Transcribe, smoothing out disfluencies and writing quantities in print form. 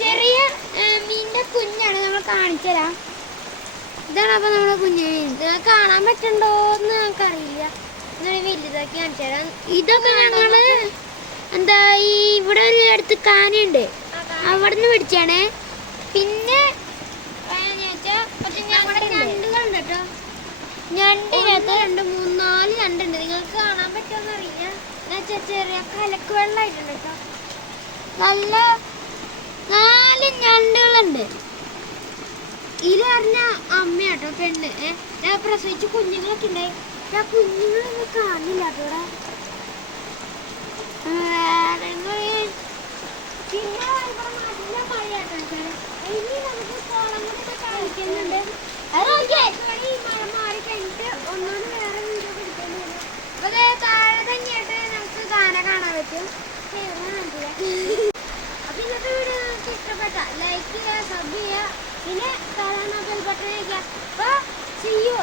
ചെറിയ മീനിന്റെ കുഞ്ഞാണ് നമ്മൾ കാണിച്ചു തരാം. ഇതാണ് അപ്പൊ നമ്മുടെ കുഞ്ഞു മീൻ. നിങ്ങൾക്ക് കാണാൻ പറ്റണ്ടോന്ന് ഞങ്ങൾക്കറിയില്ല. ഇങ്ങനെ വലുതാക്കി കാണിച്ചു തരാം. ഇതൊക്കെ ഞങ്ങള് എന്താ ഈ ഇവിടെ ഒരു അടുത്ത് കാനുണ്ട്, അവിടെ നിന്ന് പിടിച്ചാണ്. പിന്നെ ഞണ്ടുകളുണ്ട് കേട്ടോ. ഞണ്ടിനകത്ത് 2, 3, 4 ഞണ്ടുണ്ട്. നിങ്ങൾക്ക് കാണാൻ പറ്റുമെന്ന് അറിയില്ല. ചെറിയ കലക്ക് വെള്ളമായിട്ടുണ്ട് കേട്ടോ. നല്ല 4 ഞണ്ടുകളുണ്ട്. ഇത് പറഞ്ഞ അമ്മയാട്ടോ, പെണ്ണ്. ഞാൻ പ്രസവിച്ച് കുഞ്ഞുങ്ങളൊക്കെ ഉണ്ടായി. ഞാൻ കുഞ്ഞുങ്ങളൊന്നും കാണില്ല കേട്ടോ. പിന്നെ ഇവിടെ നല്ല മഴയാട്ടോ. ഇനി നമുക്ക് കോളം കൂടി കളിക്കുന്നുണ്ട്. ഈ മഴ മാറി കഴിഞ്ഞിട്ട് ഒന്നുകൂടി വേറെ വീഡിയോ പിടിക്കേണ്ടി വരും. അപ്പൊ താഴെ തന്നെയായിട്ട് നമുക്ക് ഗാനം കാണാൻ പറ്റും. അപ്പൊ ഇന്നത്തെ വീഡിയോ നിങ്ങൾക്ക് ഇഷ്ടപ്പെട്ട ലൈക്ക് ചെയ്യുക, സബ് ചെയ്യുക, പിന്നെ ബെൽ ബട്ടൺ അടിക്കുക. അപ്പൊ see you.